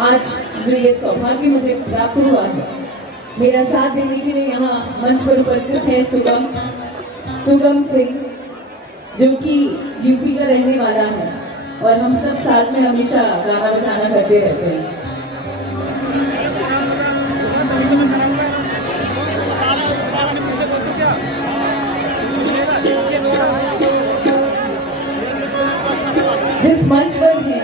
आज जो ये सौभाग्य मुझे प्राप्त हुआ है, मेरा साथ देने के लिए यहाँ मंच पर उपस्थित है सुगम सिंह, जो कि यूपी का रहने वाला है और हम सब साथ में हमेशा गाना बजाना करते रहते हैं। जिस मंच पर है,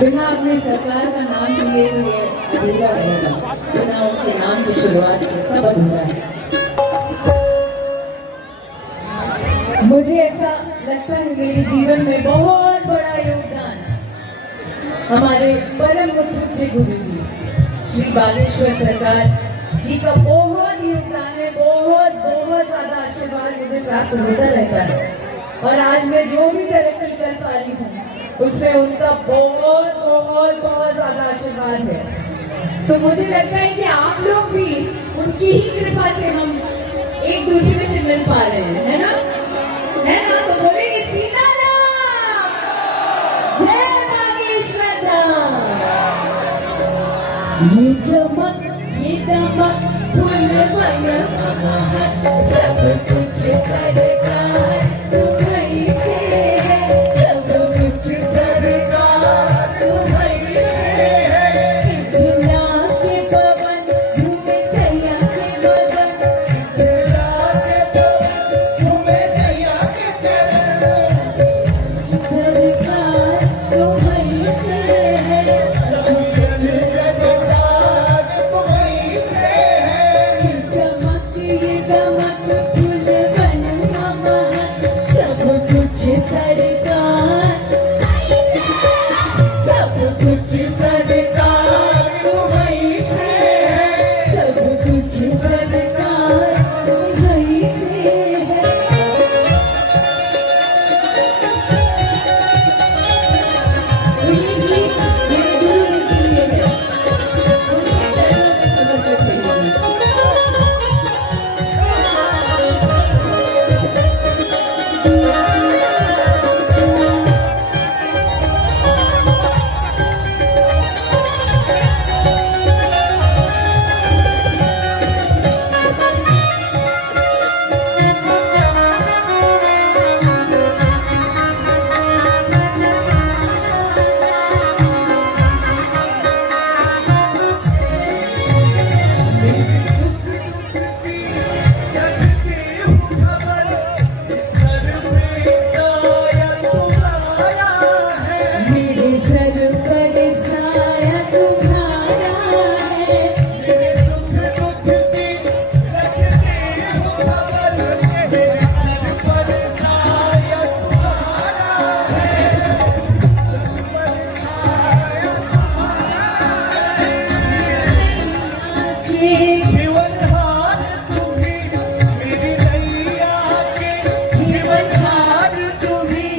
बिना अपने सरकार का नाम लिए तो ये अधूरा रहेगा, बिना उनके नाम की शुरुआत से सब अधूरा है। मुझे ऐसा लगता है मेरे जीवन में बहुत बड़ा योगदान हमारे परम पूज्य गुरु जी श्री बालेश्वर सरकार जी का बहुत योगदान है। बहुत बहुत ज्यादा आशीर्वाद मुझे प्राप्त होता रहता है और आज मैं जो भी तरक्की कर पा रही हूँ उसमें उनका बहुत बहुत बहुत ज्यादा आशीर्वाद है। तो मुझे लगता है कि आप लोग भी उनकी ही कृपा से हम एक दूसरे से मिल पा रहे हैं, है ना? तो बोलेंगे सीताराम, जय बागेश्वर धाम। ये चमक ये दमक फूल मन सब कुछ सरकार तुम्हीं से है, सब कुछ सरकार तुम्हीं से है। झूला के पवन झूमे सैया के बदन, झूला के पवन झूमे सैया के चरण, सरकार तुम्हीं से है, सब कुछ सरकार तुम्हीं से है। ये चमक ये दमक फूल बन महक सब कुछ सरकार, सब कुछ सरकार तुम्हीं से है, सब कुछ सरकार तुम्हीं से है। तो ये गीत मेरे गुरु जी के लिए है, उनके चरणों में समर्पित है ये गीत। मेरे सर पर साया तुम्हारा है, मेरे सुख दुख की रखते हो खबर, मेरे सर पर साया तुम्हारा है, सर पर साया तुम्हारा है। जीवनहार तुम्हीं मेरी नैया के, जीवनहार तुम्हीं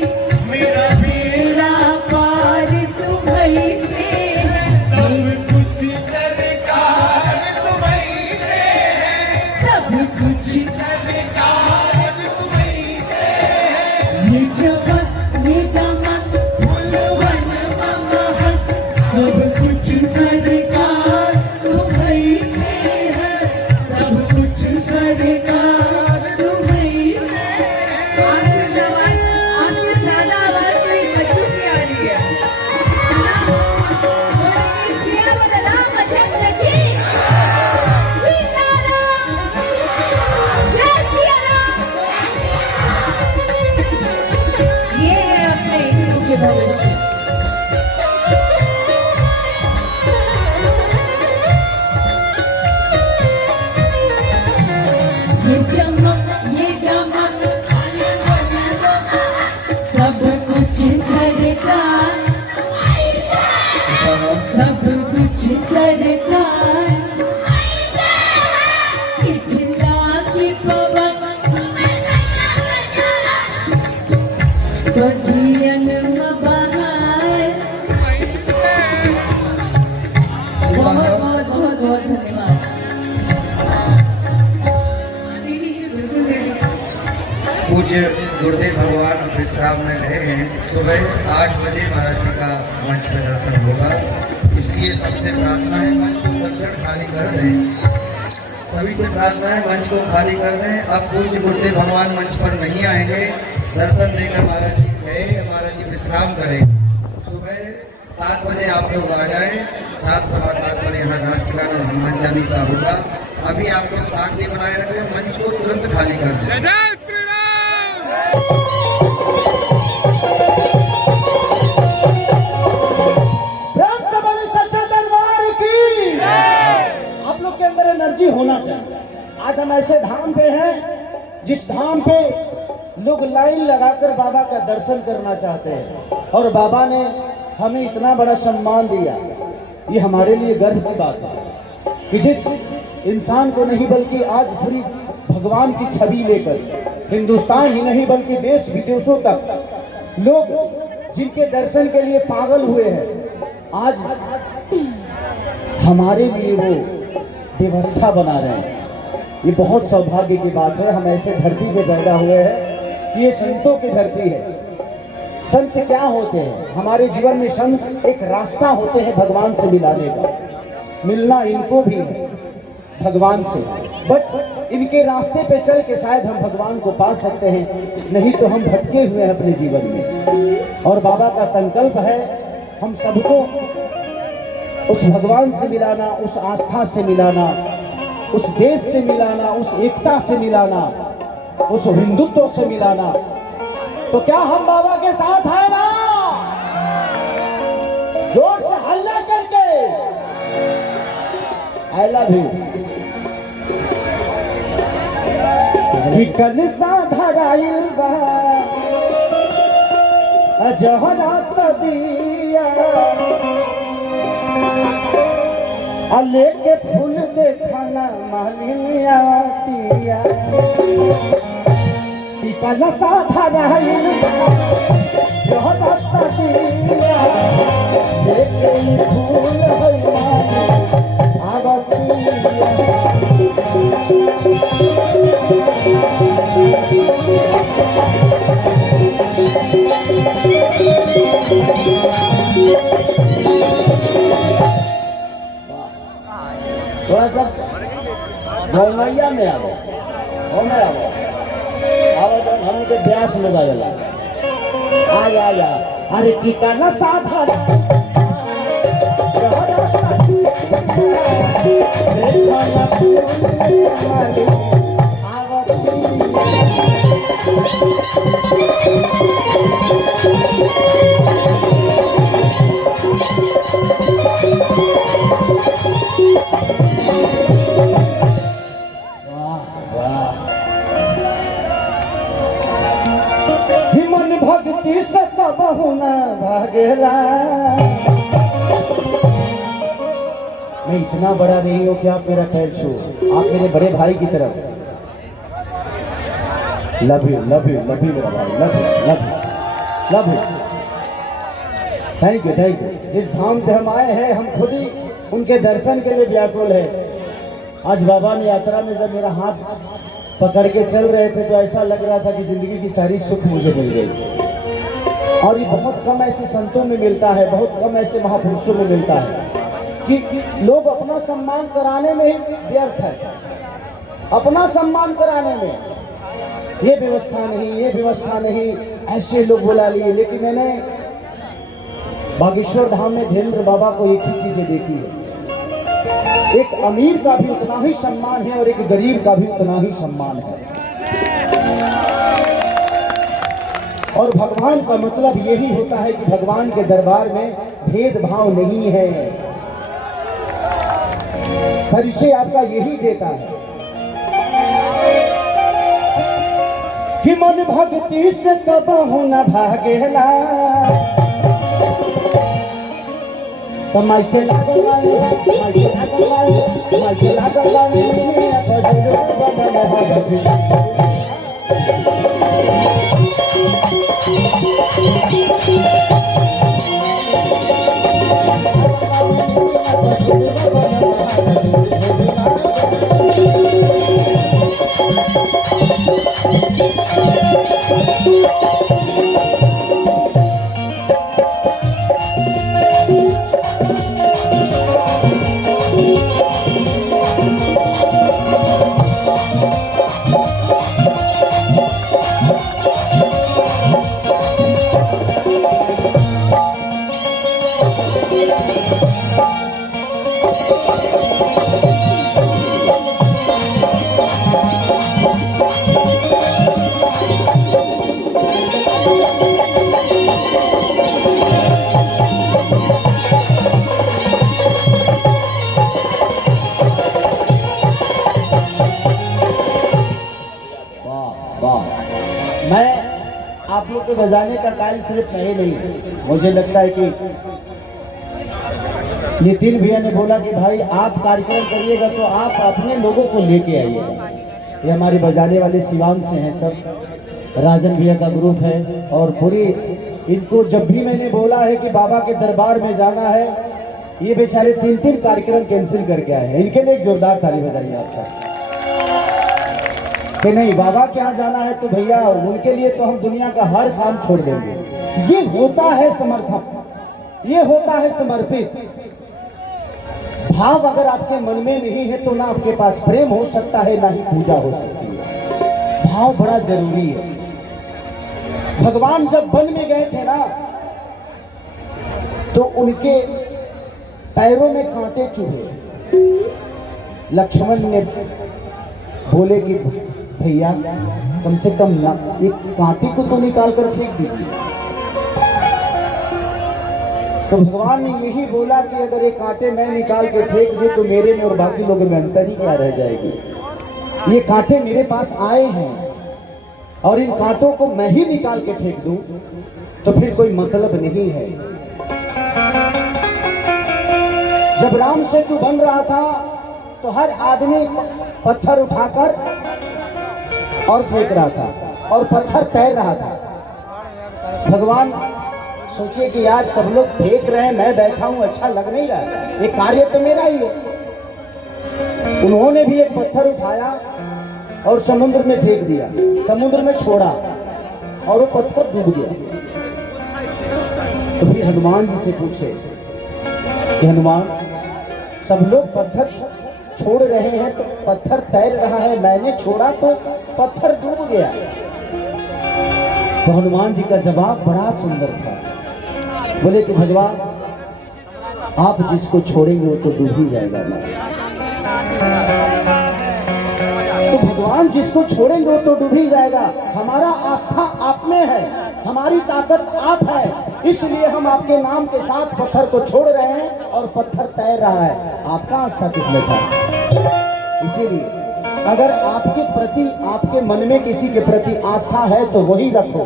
मेरा बेड़ा पार तुम्हीं से है, सब कुछ सरकार तुम्हीं से है, सब कुछ सरकार तुम्हीं से है। ये चमक ये दमक फूल वन महक सब कुछ सरकार तुम्हीं से है, सब कुछ सरकार तुम्हीं से है। आपसे ज्यादा आवाज तो इस बच्चों की आ रही है ना? बोलिए सिया बलराम बच्चन की सीताराम, जय सिया राम। ये है अपने हिंदू के भविष्य। ये चमक ये दमक सब कुछ सरकार, सब कुछ सरकार। झूला के पवन बगियन में बहार। बहुत बहुत बहुत बहुत धन्यवाद। पूज्य गुरुदेव भगवान विश्राम में रहे हैं। सुबह 8 बजे महाराज जी का मंच प्रदर्शन होगा। इसलिए सबसे प्रार्थना है मंच को दक्षिण खाली कर दें। सभी से प्रार्थना है मंच को खाली कर दें। अब पूज्य गुरुदेव भगवान मंच पर नहीं आएंगे, दर्शन देकर महाराज जी गए, महाराज जी विश्राम करें। सुबह 7 बजे आप लोग आ जाए, 7 सवा 7 पर यहाँ राष्ट्रगान और हनुमान चालीसा होगा। अभी आप लोग शांति बनाए रखें, मंच को तुरंत खाली कर दें। आप लोग के अंदर एनर्जी होना चाहिए। आज हम ऐसे धाम पे हैं जिस धाम पे लोग लाइन लगाकर बाबा का दर्शन करना चाहते हैं, और बाबा ने हमें इतना बड़ा सम्मान दिया। ये हमारे लिए गर्व की बात है कि जिस इंसान को नहीं बल्कि आज पूरी भगवान की छवि लेकर हिंदुस्तान ही नहीं बल्कि देश विदेशों तक लोग जिनके दर्शन के लिए पागल हुए हैं, आज हमारे लिए वो व्यवस्था बना रहे हैं। ये बहुत सौभाग्य की बात है। हम ऐसे धरती पे पैदा हुए हैं कि ये संतों की धरती है। संत क्या होते हैं? हमारे जीवन में संत एक रास्ता होते हैं भगवान से मिलाने का। मिलना इनको भी है भगवान से, बट इनके रास्ते पे चल के शायद हम भगवान को पा सकते हैं, नहीं तो हम भटके हुए हैं अपने जीवन में। और बाबा का संकल्प है हम सबको उस भगवान से मिलाना, उस आस्था से मिलाना, उस देश से मिलाना, उस एकता से मिलाना, उस हिंदुत्व से मिलाना। तो क्या हम बाबा के साथ हैं ना? जोर से हल्ला करके आई लव यू। कलसा धराइल बा जहरात दिया, लेके फूल देखना मालिया तिया। कलसा धराइल बा जहरात दिया, लेके फूल थोड़ा सा गौमैया में आओ, हम के ब्यास में जाएगा। आ जा अरे की का ना साधा मन भक्ति से कबहु न भागेला। मैं इतना बड़ा नहीं हूँ कि आप मेरा पैर छू, आप मेरे बड़े भाई की तरफ। लव यू मेरा भाई, लव यू। Thank you. जिस धाम पे हम आए हैं हम खुद ही उनके दर्शन के लिए व्याकुल है। आज बाबा ने यात्रा में जब मेरा हाथ पकड़ के चल रहे थे तो ऐसा लग रहा था कि जिंदगी की सारी सुख मुझे मिल गई। और ये बहुत कम ऐसे संतों में मिलता है, बहुत कम ऐसे महापुरुषों में मिलता है कि लोग अपना सम्मान कराने में ही व्यर्थ है। अपना सम्मान कराने में ये व्यवस्था नहीं, ऐसे लोग बुला लिए। लेकिन मैंने बागेश्वर धाम में धीरेन्द्र बाबा को एक ही चीजें देखी है, एक अमीर का भी उतना ही सम्मान है और एक गरीब का भी उतना ही सम्मान है। और भगवान का मतलब यही होता है कि भगवान के दरबार में भेदभाव नहीं है। परिचय आपका यही देता है कि मन भक्ति से कबहु न भागेला। तो माइके लागल मैं आप लोग को बजाने का कायल सिर्फ मैं ही नहीं, मुझे लगता है कि नितिन भैया ने बोला कि भाई आप कार्यक्रम करिएगा तो आप अपने लोगों को लेके आइएगा। ये हमारे बजाने वाले सिवान से हैं सब, राजन भैया का ग्रुप है और पूरी इनको जब भी मैंने बोला है कि बाबा के दरबार में जाना है, ये बेचारे 3-3 कार्यक्रम कैंसिल करके आए हैं। इनके लिए एक जोरदार ताली बजाइए आप सब कि नहीं बाबा के यहाँ जाना है तो भैया उनके लिए तो हम दुनिया का हर काम छोड़ देंगे। ये होता है समर्पण, ये होता है समर्पित भाव। अगर आपके मन में नहीं है तो ना आपके पास प्रेम हो सकता है ना ही पूजा हो सकती है। भाव बड़ा जरूरी है। भगवान जब वन में गए थे ना तो उनके पैरों में कांटे चुभे। लक्ष्मण ने बोले कि भैया कम से कम एक कांटे को तो निकाल कर फेंक दीजिए। तो भगवान ने यही बोला कि अगर ये कांटे मैं निकाल के फेंक दूं तो मेरे में और बाकी लोगों में अंतर ही क्या रह जाएगी। ये कांटे मेरे पास आए हैं और इन कांटों को मैं ही निकाल के फेंक दूं तो फिर कोई मतलब नहीं है। जब राम सेतु बन रहा था तो हर आदमी पत्थर उठाकर और फेंक रहा था और पत्थर तैर रहा था। भगवान सोचे कि यार सब लोग फेंक रहे हैं, मैं बैठा हूं, अच्छा लग नहीं रहा है, ये कार्य तो मेरा ही है। उन्होंने भी एक पत्थर उठाया और समुद्र में फेंक दिया, समुद्र में छोड़ा और वो पत्थर डूब गया। तो फिर हनुमान जी से पूछे कि हनुमान सब लोग पत्थर छोड़ रहे हैं तो पत्थर तैर रहा है, मैंने छोड़ा तो पत्थर डूब गया। तो हनुमान जी का जवाब बड़ा सुंदर था। बोले कि भगवान आप जिसको छोड़ेंगे वो तो डूब ही जाएगा। तो भगवान जिसको छोड़ेंगे वो तो डूब ही जाएगा। हमारा आस्था आप में है, हमारी ताकत आप है, इसलिए हम आपके नाम के साथ पत्थर को छोड़ रहे हैं और पत्थर तैर रहा है। आपका आस्था किसमें था? इसीलिए अगर आपके प्रति, आपके मन में किसी के प्रति आस्था है तो वही रखो।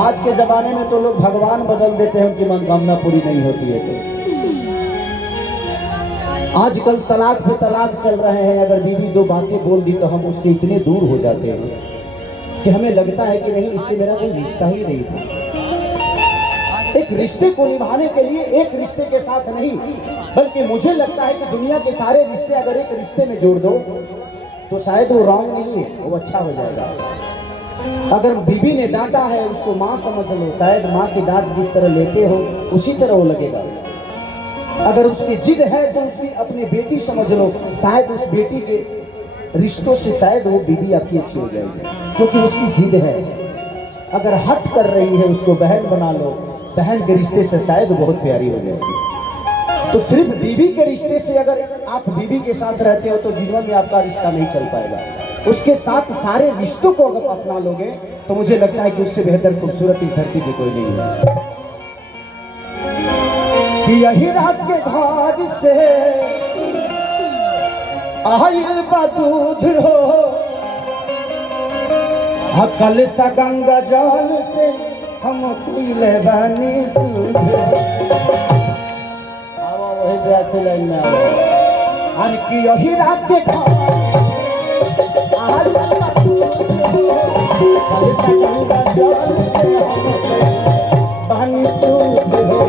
आज के जमाने में तो लोग भगवान बदल देते हैं, उनकी मनोकामना पूरी नहीं होती है तो। आजकल तलाक पे तलाक चल रहे हैं। अगर बीवी 2 बातें बोल दी तो हम उससे इतने दूर हो जाते हैं कि हमें लगता है कि नहीं, इससे मेरा कोई रिश्ता ही नहीं था। एक रिश्ते को निभाने के लिए एक रिश्ते के साथ नहीं, बल्कि मुझे लगता है कि दुनिया के सारे रिश्ते अगर एक रिश्ते में जोड़ दो तो शायद वो रॉन्ग नहीं है, वो अच्छा हो जाएगा। अगर बीवी ने डांटा है उसको माँ समझ लो, शायद माँ की डांट जिस तरह लेते हो उसी तरह वो लगेगा। अगर उसकी जिद है तो उसकी अपनी बेटी समझ लो, शायद उस बेटी के रिश्तों से शायद वो बीवी आपकी अच्छी हो जाएगी, क्योंकि उसकी जिद है। अगर हट कर रही है उसको बहन बना लो, बहन के रिश्ते से शायद बहुत प्यारी हो जाएगी। तो सिर्फ बीवी के रिश्ते से अगर आप बीवी के साथ रहते हो तो जीवन में आपका रिश्ता नहीं चल पाएगा। उसके साथ सारे रिश्तों को अगर अपना लोगे तो मुझे लगता है कि उससे बेहतर खूबसूरत इस धरती पे कोई नहीं है। कि यही रात के भाग से आयल बा दूध हो, कल सा गंगा जल से हम पीले बानी सूझ। आओ वही ब्यास लाइन में आओ। अरे कि यही रात के भाग आयल बा दूध हो, कल सा गंगा जल से हम पीले बानी सूझ हो।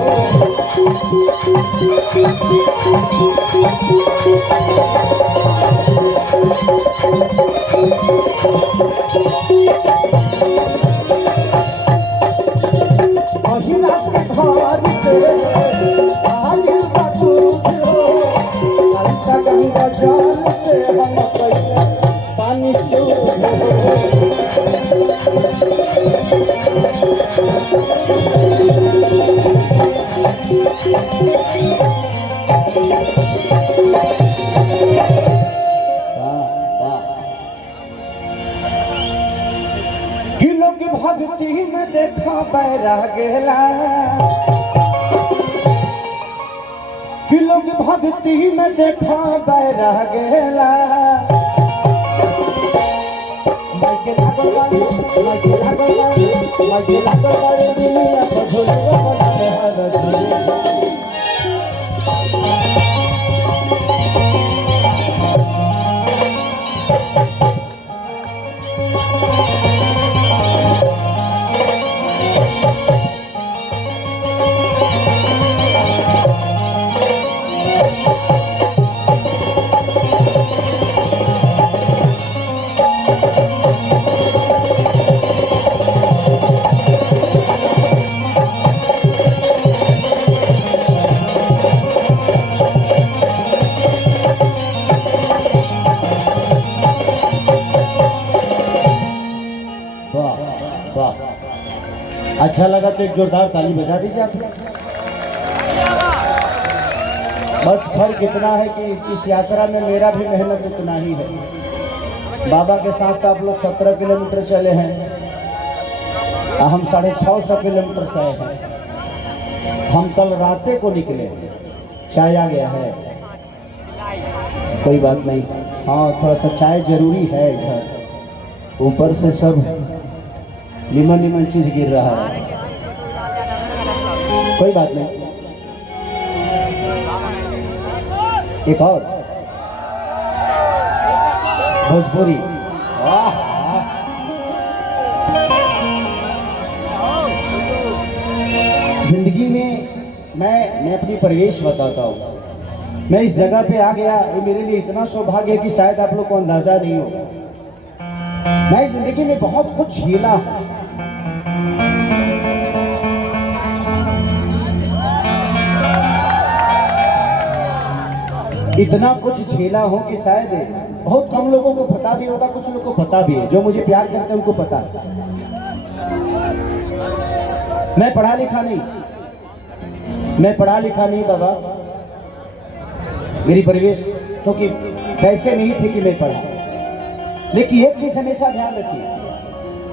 पानी किलो की भक्ति में देखा बैरागेला, किलो की भक्ति में देखा बैरागेला। माइके लागल बारे, माइके लागल बारे, माइके लागल बारे, दुनिया को झूले बनाने हर झूले। अच्छा लगा तो एक जोरदार ताली बजा दीजिए आप। बस फर्क इतना है कि इस यात्रा में मेरा भी मेहनत उतना ही है। बाबा के साथ तो आप लोग 17 किलोमीटर चले हैं, हम 650 किलोमीटर से आए हैं। हम कल राते को निकले, चाय आ गया है, कोई बात नहीं। हाँ, थोड़ा सा चाय जरूरी है इधर, ऊपर से सब निमन निमन चीज गिर रहा है, कोई बात नहीं। एक और भोजपुरी, वाह वाह। जिंदगी में मैं अपनी परिवेश बताता हूँ। मैं इस जगह पे आ गया, ये मेरे लिए इतना सौभाग्य है कि शायद आप लोग को अंदाजा नहीं हो। मैं जिंदगी में बहुत कुछ झेला हूं। इतना कुछ झेला हूं कि शायद बहुत कम लोगों को पता भी होगा, कुछ लोगों को पता भी है। जो मुझे प्यार करते हैं उनको पता है। मैं पढ़ा लिखा नहीं, मैं पढ़ा लिखा नहीं बाबा। मेरी परिवेश क्योंकि पैसे नहीं थे कि मैं पढ़ा। लेकिन एक चीज हमेशा ध्यान रखिए,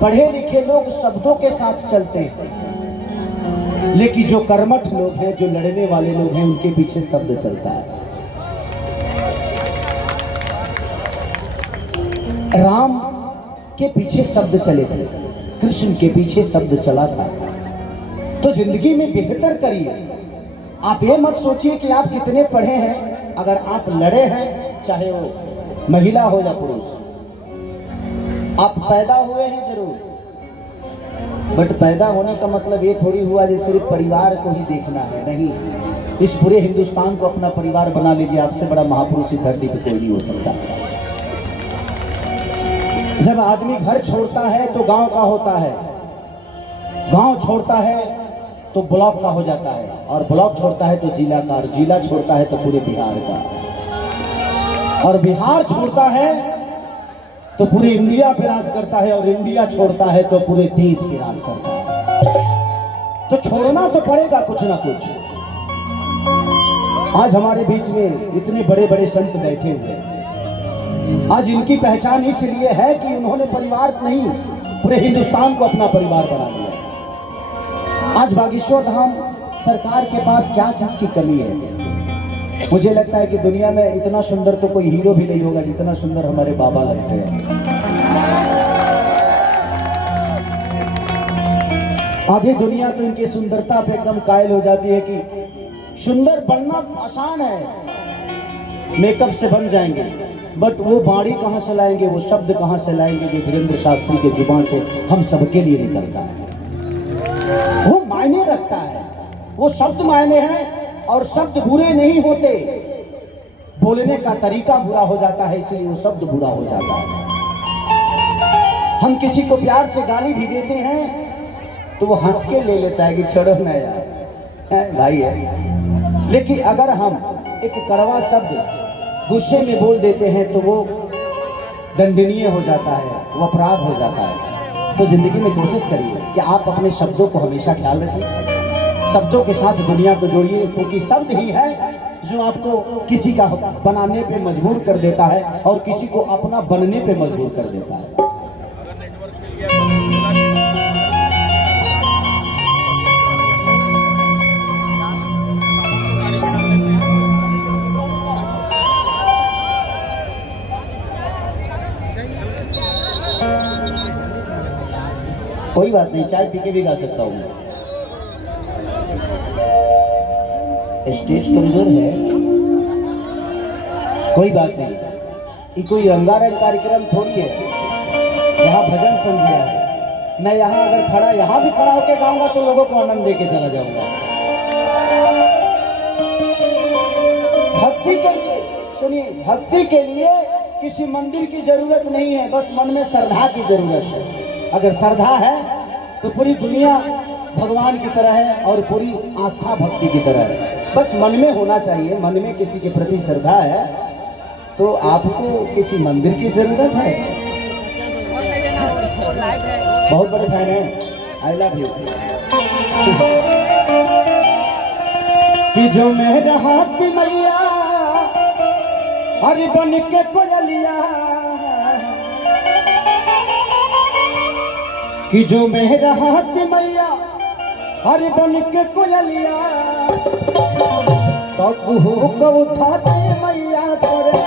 पढ़े लिखे लोग शब्दों के साथ चलते हैं, लेकिन जो कर्मठ लोग हैं, जो लड़ने वाले लोग हैं, उनके पीछे शब्द चलता है। राम के पीछे शब्द चले थे, कृष्ण के पीछे शब्द चला था। तो जिंदगी में बेहतर करिए। आप ये मत सोचिए कि आप कितने पढ़े हैं, अगर आप लड़े हैं, चाहे वो महिला हो या पुरुष, आप पैदा हुए हैं जरूर, बट पैदा होने का मतलब ये थोड़ी हुआ कि सिर्फ परिवार को ही देखना है। नहीं, इस पूरे हिंदुस्तान को अपना परिवार बना लीजिए। आपसे बड़ा महापुरुष इस धरती पे कोई नहीं हो सकता। जब आदमी घर छोड़ता है तो गांव का होता है, गांव छोड़ता है तो ब्लॉक का हो जाता है, और ब्लॉक छोड़ता है तो जिला का, और जिला छोड़ता है तो पूरे बिहार का, और बिहार छोड़ता है तो पूरे इंडिया पे राज करता है, और इंडिया छोड़ता है तो पूरे देश पे राज करता है। तो छोड़ना तो पड़ेगा कुछ ना कुछ। आज हमारे बीच में इतने बड़े बड़े संत बैठे हुए हैं। आज इनकी पहचान इसलिए है कि उन्होंने परिवार नहीं, पूरे हिंदुस्तान को अपना परिवार बना लिया। आज बागेश्वर धाम सरकार के पास क्या चीज की कमी है? मुझे लगता है कि दुनिया में इतना सुंदर तो कोई हीरो भी नहीं होगा जितना सुंदर हमारे बाबा लगते हैं। आधी दुनिया तो इनकी सुंदरता पे एकदम कायल हो जाती है कि सुंदर बनना आसान है, मेकअप से बन जाएंगे, बट वो बाणी कहाँ से लाएंगे, वो शब्द कहाँ से लाएंगे जो धीरेन्द्र शास्त्री के जुबान से हम सबके लिए निकलता है। वो मायने रखता है, वो शब्द मायने हैं। और शब्द बुरे नहीं होते, बोलने का तरीका बुरा हो जाता है, इसलिए वो शब्द बुरा हो जाता है। हम किसी को प्यार से गाली भी देते हैं तो वो हंस के ले लेता है कि छोड़ो ना यार, भाई है। लेकिन अगर हम एक कड़वा शब्द गुस्से में बोल देते हैं तो वो दंडनीय हो जाता है, वो अपराध हो जाता है। तो जिंदगी में कोशिश करिए कि आप अपने शब्दों को हमेशा ख्याल रखिए। शब्दों के साथ दुनिया को जोड़िए, क्योंकि शब्द ही है जो आपको किसी का बनाने पे मजबूर कर देता है और किसी को अपना बनने पे मजबूर कर देता है। कोई बात नहीं, चाय पी के भी गा सकता हूँ। स्टेज कमजोर है, कोई बात नहीं, ये कोई रंगारंग कार्यक्रम थोड़ी है। यहाँ भजन संध्या है, मैं यहाँ अगर खड़ा यहाँ भी खड़ा होकर गाऊंगा तो लोगों को आनंद देके चला जाऊंगा। भक्ति के लिए सुनिए, भक्ति के लिए किसी मंदिर की जरूरत नहीं है, बस मन में श्रद्धा की जरूरत है। अगर श्रद्धा है तो पूरी दुनिया भगवान की तरह है और पूरी आस्था भक्ति की तरह है। बस मन में होना चाहिए, मन में किसी के प्रति श्रद्धा है तो आपको किसी मंदिर की जरूरत है। बहुत बड़े फैन हैं, आई लव यू। कि जो मेरा हाथ मैया हरि बन के कोयलिया, कि जो मेरा हाथ मैया हरि बन के कोयलिया, तो कुहू को उठाते मैया करे,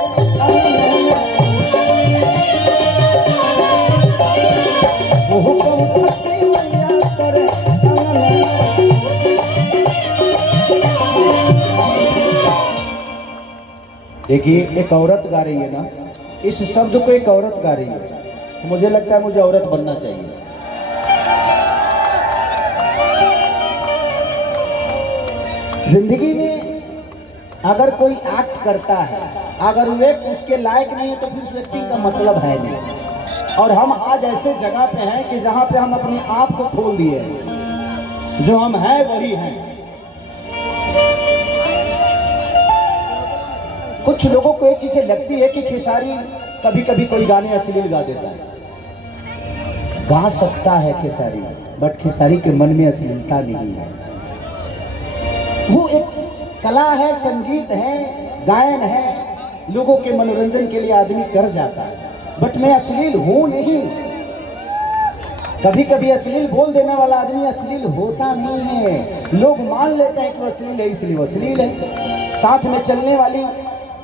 कुहू को उठाते मैया करे। देखिए, एक औरत गा रही है ना, इस शब्द को एक औरत गा रही है, तो मुझे लगता है मुझे औरत बनना चाहिए। जिंदगी में अगर कोई एक्ट करता है, अगर वो एक उसके लायक नहीं है तो फिर उस व्यक्ति का मतलब है नहीं। और हम आज ऐसे जगह पे हैं कि जहां पे हम अपने आप को खोल दिए हैं, जो हम हैं वही हैं। कुछ लोगों को ये चीजें लगती है कि खेसारी कभी कभी कोई गाने अश्लील गा देता है। गा सकता है खेसारी, बट खेसारी के मन में अश्लीलता नहीं है। वो एक कला है, संगीत है, गायन है, लोगों के मनोरंजन के लिए आदमी कर जाता है, बट मैं अश्लील हूं नहीं। कभी कभी अश्लील बोल देने वाला आदमी अश्लील होता नहीं है। लोग मान लेते हैं कि वो अश्लील है इसलिए वो अश्लील है। साथ में चलने वाली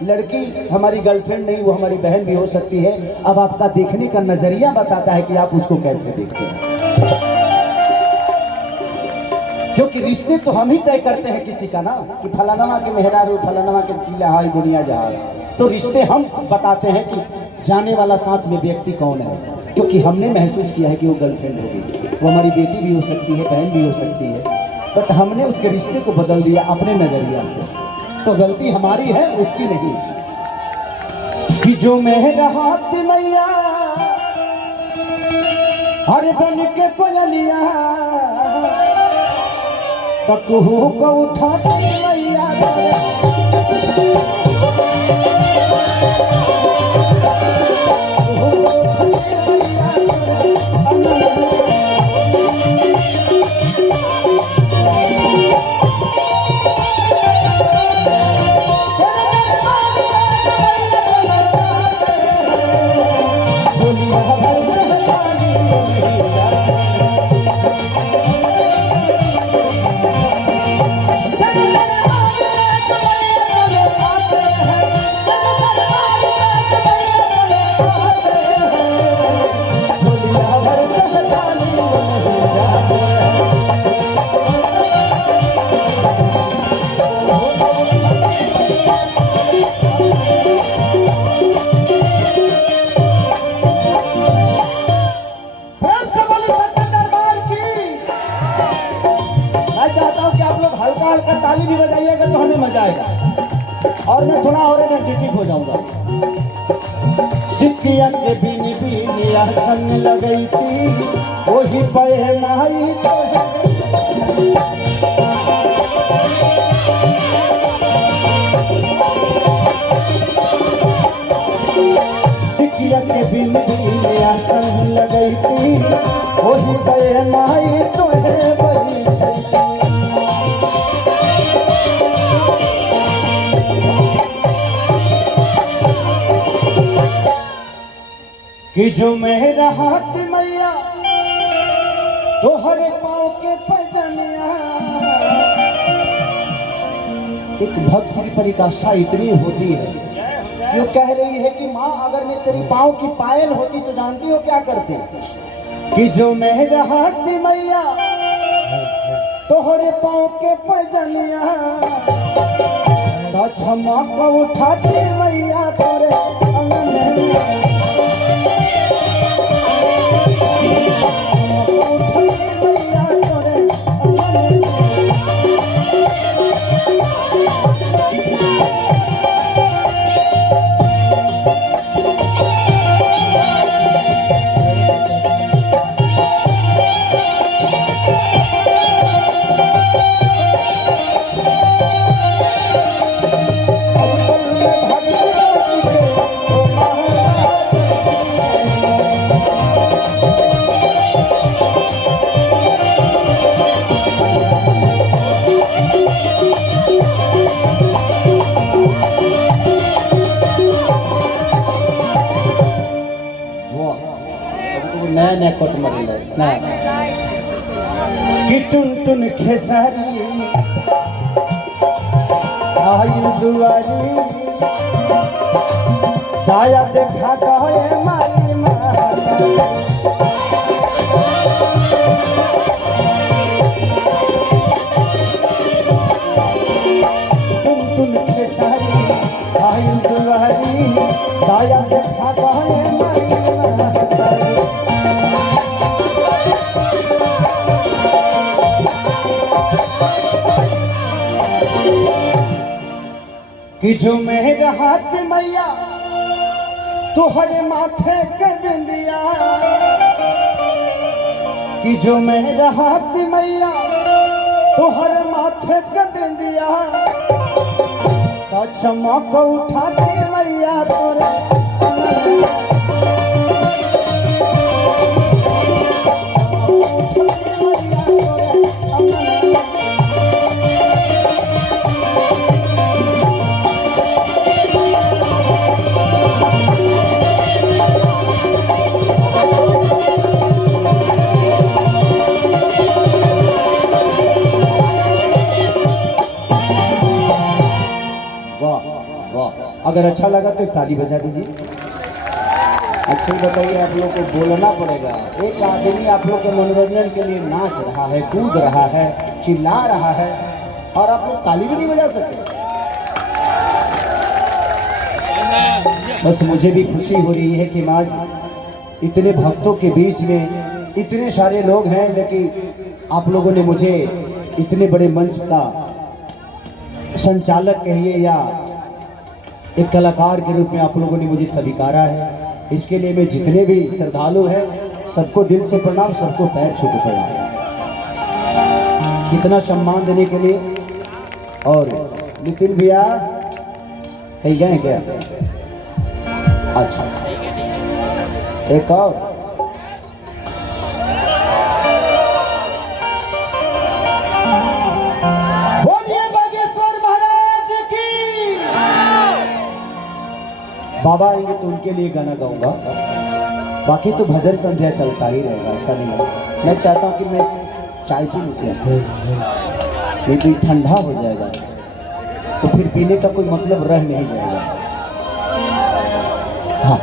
लड़की हमारी गर्लफ्रेंड नहीं, वो हमारी बहन भी हो सकती है। अब आपका देखने का नजरिया बताता है कि आप उसको कैसे देखते हैं, क्योंकि रिश्ते तो हम ही तय करते हैं किसी का ना, कि फलाना के मेहरारू, फलाना के किला हाई दुनिया जहां, तो रिश्ते हम बताते हैं कि जाने वाला साथ में व्यक्ति कौन है, क्योंकि हमने महसूस किया है कि वो गर्लफ्रेंड होगी, वो हमारी बेटी भी हो सकती है, बहन भी हो सकती है, बट हमने उसके रिश्ते को बदल दिया अपने नजरिया से। तो गलती हमारी है, उसकी नहीं। कि जो मेरा हाथ मैया हर बन के कोयलिया, तो कुहू को उठाते मैया ताली भी बजाइएगा तो हमें मजा आएगा और मैं थोड़ा और एनर्जेटिक हो जाऊंगा। सिक्किया के बीनी बीनी आसन लगई थी, वही पहनाई तो सिक्किया के बीनी बीनी आसन लगई थी, वही पहनाई तो है बड़ी कि जो मेरा हाथ मैया तोहरे पाँव के पजनिया। एक भक्त की परिकाष्ठा इतनी होती है, जो कह रही है कि माँ अगर मैं तेरी पाँव की पायल होती तो जानती हो क्या करती, कि जो मेरा हाथ मैया तोहरे पाँव के पजनिया, तो क्षमा को उठाती मैया तोरे अंगन। नया नया कोट मतलब ना कि टुन टुन खेसारी आयु दुआरी दाया देखा कहे मारी टुन टुन खेसारी आयु दुआरी दाया देखा कहे मारी कि जो मेरा हाथ मैया तुहरे माथे के बिंदिया, कि जो मेरा हाथ मैया तुहरे माथे के बिंदिया, तो क्षमा को उठाती मैया तोरे अगर अच्छा लगा तो एक ताली बजा दीजिए। अच्छा बताइए, आप लोग को बोलना पड़ेगा। एक आदमी आप लोग के मनोरंजन के लिए नाच रहा है, कूद रहा है, चिल्ला रहा है, और आप लोग ताली भी नहीं बजा सकते। बस मुझे भी खुशी हो रही है कि आज इतने भक्तों के बीच में इतने सारे लोग हैं, लेकिन आप लोगों ने मुझे इतने बड़े मंच का संचालक कहिए या एक कलाकार के रूप में आप लोगों ने मुझे स्वीकारा है। इसके लिए मैं जितने भी श्रद्धालु हैं सबको दिल से प्रणाम, सबको पैर छू के प्रणाम। इतना सम्मान देने के लिए। और नितिन भैया कहीं गए क्या? अच्छा, एक और बाबा आएंगे तो उनके लिए गाना गाऊंगा। बाकी तो भजन संध्या चलता ही रहेगा, ऐसा नहीं है। मैं चाहता हूँ कि मैं चाय पी लूँ, लेकिन ठंडा हो जाएगा तो फिर पीने का कोई मतलब रह नहीं जाएगा। हाँ,